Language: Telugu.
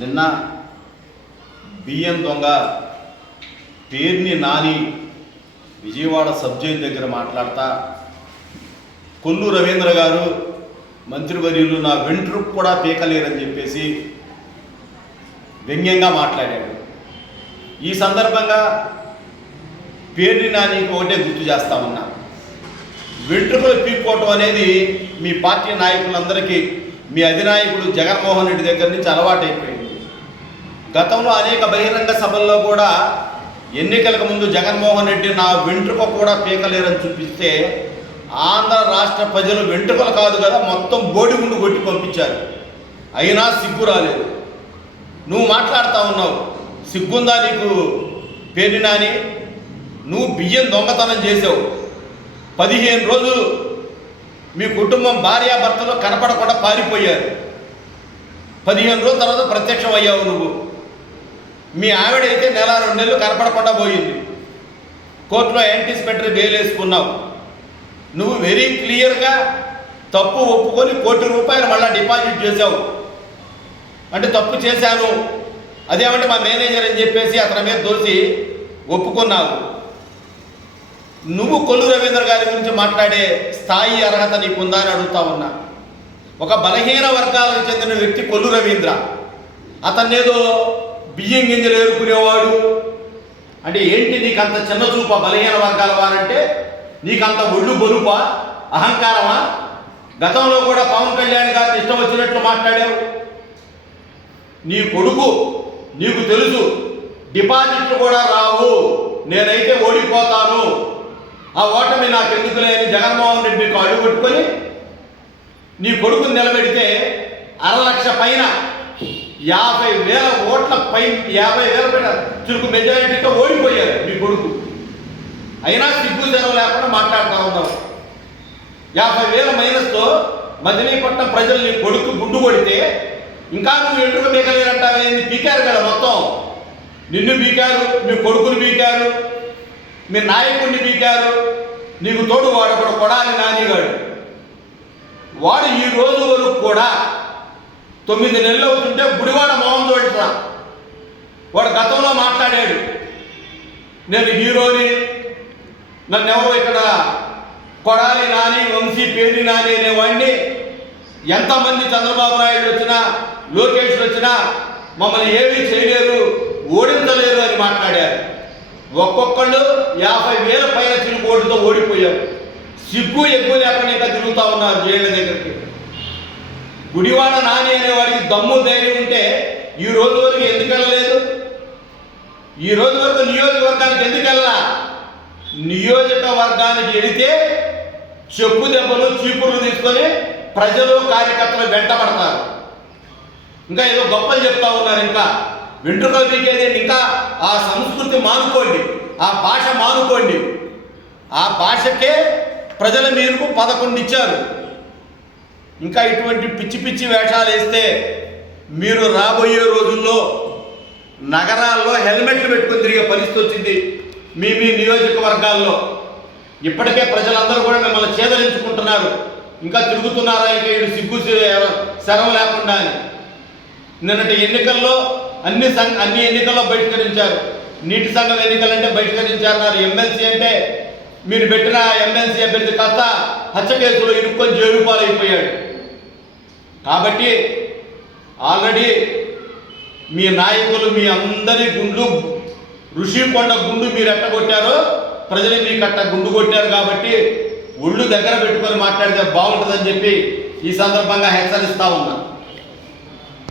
నిన్న బియ్యం దొంగ పేర్ని నాని విజయవాడ సబ్ జైలు దగ్గర మాట్లాడతా కొల్లు రవీంద్ర గారు మంత్రివర్యులు నా వెంట్రుకు కూడా పీకలేరని చెప్పేసి వ్యంగ్యంగా మాట్లాడాడు. ఈ సందర్భంగా పేర్ని నానికి ఒకటే గుర్తు చేస్తా ఉన్నా, వెంట్రుకలు పీక్కోవటం అనేది మీ పార్టీ నాయకులందరికీ మీ అధినాయకుడు జగన్మోహన్ రెడ్డి దగ్గర నుంచి అలవాటైపోయింది. గతంలో అనేక బహిరంగ సభల్లో కూడా ఎన్నికలకు ముందు జగన్మోహన్ రెడ్డి నా వెంట్రుక కూడా పీకలేరని చూపిస్తే ఆంధ్ర రాష్ట్ర ప్రజలు వెంట్రుకలు కాదు కదా మొత్తం బోడిగుండు కొట్టి పంపించారు. అయినా సిగ్గు రాలేదు. నువ్వు మాట్లాడుతూ ఉన్నావు, సిగ్గుందా నీకు పేర్ని నాని? నువ్వు బియ్యం దొంగతనం చేసావు. 15 రోజులు మీ కుటుంబం భార్యాభర్తలు కనపడకుండా పారిపోయారు. 15 రోజుల తర్వాత ప్రత్యక్షం అయ్యావు నువ్వు. మీ ఆవిడైతే నెల 2 నెలలు కనపడకుండా పోయింది. కోర్టులో యాంటిసిపేటరీ బెయిల్ వేసుకున్నావు. నువ్వు వెరీ క్లియర్గా తప్పు ఒప్పుకొని ₹1 కోటి మళ్ళీ డిపాజిట్ చేసావు. అంటే తప్పు చేశాను, అదేమంటే మా మేనేజర్ అని చెప్పేసి అతని మీద దోసి ఒప్పుకున్నావు. నువ్వు కొల్లు రవీంద్ర గారి గురించి మాట్లాడే స్థాయి అర్హత నీకుందా అని అడుగుతా ఉన్నా. ఒక బలహీన వర్గాలకు చెందిన వ్యక్తి కొల్లు రవీంద్ర, అతన్నేదో బియ్యం గింజలు ఏరుకునేవాడు అంటే ఏంటి? నీకంత చిన్న చూప బలహీన వర్గాల వారంటే? నీకంత ఒళ్ళు బొలుపా, అహంకారమా? గతంలో కూడా పవన్ కళ్యాణ్ గారిని ఇష్టం వచ్చినట్లు మాట్లాడావు. నీ కొడుకు నీకు తెలుసు డిపాజిట్లు కూడా రావు, నేనైతే ఓడిపోతాను, ఆ ఓటమి నాకు ఎందుకులే అని జగన్మోహన్ రెడ్డికి అడుగుపెట్టుకొని నీ కొడుకుని నిలబెడితే 6,00,000 పైన 50,000 ఓట్ల పై 50,000 పైన చురుకు మెజారిటీతో ఓడిపోయారు మీ కొడుకు. అయినా సిగ్గు జనం లేకుండా మాట్లాడుతూ ఉన్నావు. 50,000 మైనస్తో మదిలీపట్నం ప్రజలు నీ కొడుకు గుండు కొడితే ఇంకా నువ్వు వెంట్రుక పీకలేరంటావే? పీకారు కదా మొత్తం. నిన్ను పీకారు, మీ కొడుకుని పీకారు, మీ నాయకుడిని పీకారు, నీకు తోడు వాడు కూడా కొడాలి నానిగాడు. వాడు ఈ రోజు వరకు కూడా 9 నెలలు అవుతుంటే గుడివాడ మోహన్ తోడురా వాడు గతంలో మాట్లాడాడు, నేను హీరోని, నన్ను ఎవరో ఇక్కడ కొడాలి నాని, వంశీ పేర్ని నాని అనేవాడిని, ఎంతమంది చంద్రబాబు నాయుడు వచ్చినా లోకేష్ వచ్చినా మమ్మల్ని ఏమీ చేయలేరు, ఓడించలేరు అని మాట్లాడారు. ఒక్కొక్కళ్ళు 50,000 పైన చిలుకు ఓటుతో ఓడిపోయారు. సిగ్గు ఎగ్గు లేకుండా ఇంకా తిరుగుతూ ఉన్నారు జైళ్ళ దగ్గరికి. గుడివాడ నాని అనేవాడికి దమ్ము ధైర్యం ఉంటే ఈ రోజు వరకు ఎందుకు వెళ్ళలేదు? ఈ రోజు వరకు నియోజకవర్గానికి ఎందుకు వెళ్ళా? నియోజకవర్గానికి వెళితే చెప్పు దెబ్బలు చీపుర్లు తీసుకొని ప్రజలు కార్యకర్తలు వెంటబడతారు. ఇంకా ఏదో గొప్పలు చెప్తా ఉన్నారు. ఇంకా వెంట్రుకలు పీకేది, ఇంకా ఆ సంస్కృతి మానుకోండి, ఆ భాష మానుకోండి. ఆ భాషకే ప్రజల మీరుకు 11 ఇచ్చారు. ఇంకా ఇటువంటి పిచ్చి పిచ్చి వేషాలు వేస్తే మీరు రాబోయే రోజుల్లో నగరాల్లో హెల్మెట్లు పెట్టుకొని తిరిగే పరిస్థితి వచ్చింది మీ నియోజకవర్గాల్లో. ఇప్పటికే ప్రజలందరూ కూడా మిమ్మల్ని చేదరించుకుంటున్నారు. ఇంకా తిరుగుతున్నారా ఇంకా వీడు సిగ్గు శరం లేకుండా అని. నిన్నటి ఎన్నికల్లో అన్ని ఎన్నికల్లో బహిష్కరించారు. నీటి సంఘం ఎన్నికలంటే బహిష్కరించారన్నారు. ఎమ్మెల్సీ అంటే మీరు పెట్టిన ఎమ్మెల్సీ అభ్యర్థి కాస్త హత్య కేసులో ఇరుక్కొని జైలు పాలైపోయాడు. కాబట్టి ఆల్రెడీ మీ నాయకులు మీ అందరి గుండ్లు ఋషికొండ గుండు మీరు ఎట్టగొట్టారో ప్రజలు మీకు అట్ట గుండు కొట్టారు. కాబట్టి ఒళ్ళు దగ్గర పెట్టుకొని మాట్లాడితే బాగుంటుందని చెప్పి ఈ సందర్భంగా హెచ్చరిస్తా ఉన్నా.